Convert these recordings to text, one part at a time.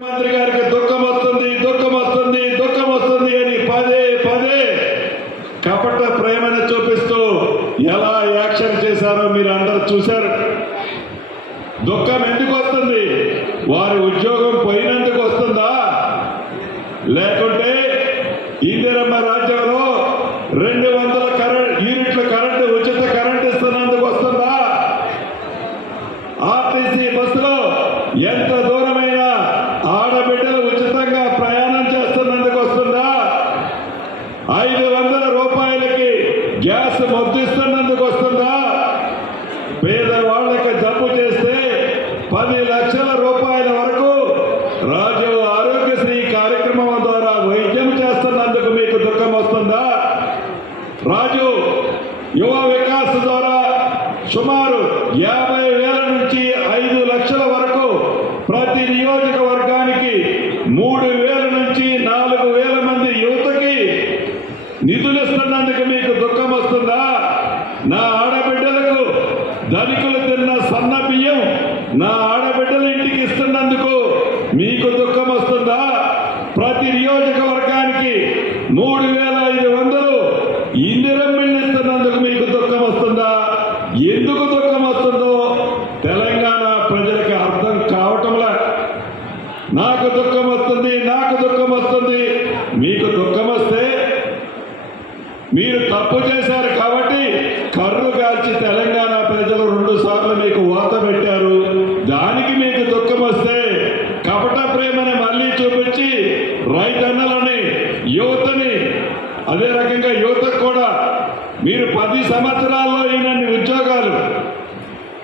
ముఖ్యమంత్రి గారికి దుఃఖం వస్తుంది దుఃఖం వస్తుంది దుఃఖం వస్తుంది అని పదే పదే కపట ప్రేమను చూపిస్తూ ఎలా యాక్షన్ చేశారో మీరు అందరు చూశారు. దుఃఖం ఎందుకు వస్తుంది? వారి ఉద్యోగం పోయినందుకు వస్తుందా? లేకుంటే ఇందిరమ్మ రాజ్యంలో రెండు వందల కరెంట్ యూనిట్ల కరెంటు ఉచిత కరెంట్ ఇస్తున్నందుకు వస్తుందా? ఆర్టీసీ బస్సులో ఎంత దూరమైనా ఆడబిడ్డలు ఉచితంగా ప్రయాణం చేస్తున్నందుకు వస్తుందా ఐదు వందల రూపాయలకి గ్యాస్ ముద్దిస్తున్నందుకు వస్తుందా పేదవాళ్ళకి జబ్బు చేస్తే పది లక్షల రూపాయల వరకు రాజు ఆరోగ్యశ్రీ కార్యక్రమం ద్వారా వైద్యం చేస్తున్నందుకు మీకు దుఃఖం వస్తుందా మరియు యువ వికాస్ ద్వారా సుమారు యాభై వేల నుంచి ఐదు లక్షల వరకు ప్రతి నియోజకవర్గానికి మూడు వేల నుంచి నాలుగు వేల మంది యువతకి నిధులు ఇస్తున్నందుకు మీకు దుఃఖం వస్తుందా? నా ఆడబిడ్డలకు ధనికులు తిన్న సన్న బియ్యం నా ఆడబిడ్డల ఇంటికి ఇస్తున్నందుకు మీకు దుఃఖం వస్తుందా? ప్రతి నియోజకవర్గానికి మూడు వేల ఐదు వందలు ఇందిరా ఇస్తున్నందుకు మీకు దుఃఖం వస్తుందా ఎందుకు దుఃఖం వస్తుందో తెలంగాణ ప్రజలకి అర్థం కావటంలా. నాకు దుఃఖం వస్తుంది నాకు దుఃఖం వస్తుంది మీకు దుఃఖం వస్తే మీరు తప్పు చేశారు కాబట్టి కర్రు కాల్చి తెలంగాణ ప్రజలు రెండు సార్లు మీకు వాత పెట్టారు. దానికి మీకు దుఃఖం వస్తే కపట ప్రేమని మళ్ళీ చూపించి రైతన్నలని యువతని అదే రకంగా యువతకు కూడా మీరు పది సంవత్సరాల్లో ఈయనన్ని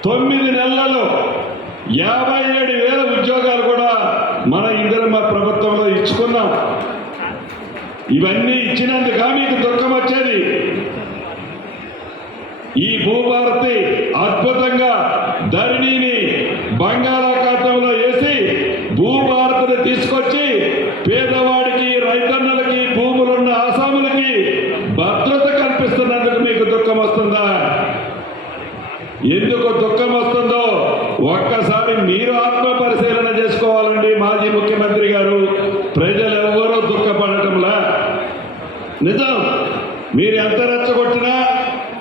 తొమ్మిది నెలలలో యాభై ఏడు వేల ఉద్యోగాలు కూడా మన ఇందిరమ్మ ప్రభుత్వంలో ఇచ్చుకున్నాం. ఇవన్నీ ఇచ్చినందుక మీకు దుఃఖం వచ్చేది. ఈ భూభారతి అద్భుతంగా ధరణిని బంగాళాఖాతంలో వేసి భూభారతిని తీసుకొచ్చి పేదవాడికి రైతన్నలకి భూములున్న ఆసాములకి భద్రత కల్పిస్తున్నందుకు మీకు దుఃఖం వస్తుందా? ఎందుకు దుఃఖం వస్తుందో ఒక్కసారి మీరు ఆత్మ పరిశీలన చేసుకోవాలండి మాజీ ముఖ్యమంత్రి గారు. ప్రజలు ఎవరూ దుఃఖపడటంలా. నిజం మీరు ఎంత రెచ్చగొట్టినా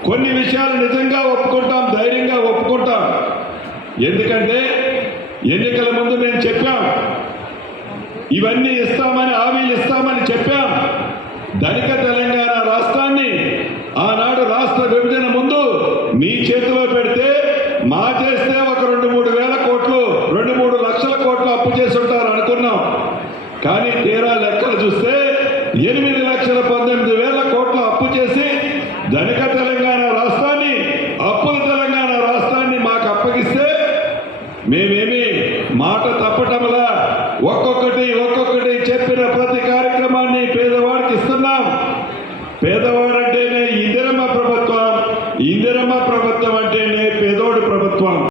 కొన్ని విషయాలు నిజంగా ఒప్పుకుంటాం ధైర్యంగా ఒప్పుకుంటాం. ఎందుకంటే ఎన్నికల ముందు మేము చెప్పాం ఇవన్నీ ఇస్తామని హామీలు ఇస్తాం చెప్పాం ధనిక తెలంగాణ రాష్ట్రాన్ని ఆనాడు రాష్ట్ర విభజన ముందు మీ చేతిలో పెడితే మా చేస్తే ఒక రెండు మూడు వేల కోట్లు రెండు మూడు లక్షల కోట్లు అప్పు చేసి ఉంటారు అనుకున్నాం. కానీ తీరా లెక్కలు చూస్తే ఎనిమిది లక్షల పద్దెనిమిది వేల కోట్లు అప్పు చేసి ధనిక తెలంగాణ రాష్ట్రాన్ని అప్పుల తెలంగాణ రాష్ట్రాన్ని మాకు అప్పగిస్తే మేమేమి మాట తప్పటంలా ఒక్కొక్కటి ఒక్కొక్కటి చెప్పిన ప్రతి కార్యక్రమాన్ని పేదవాడికి ఇస్తున్నాం. పేదవాడు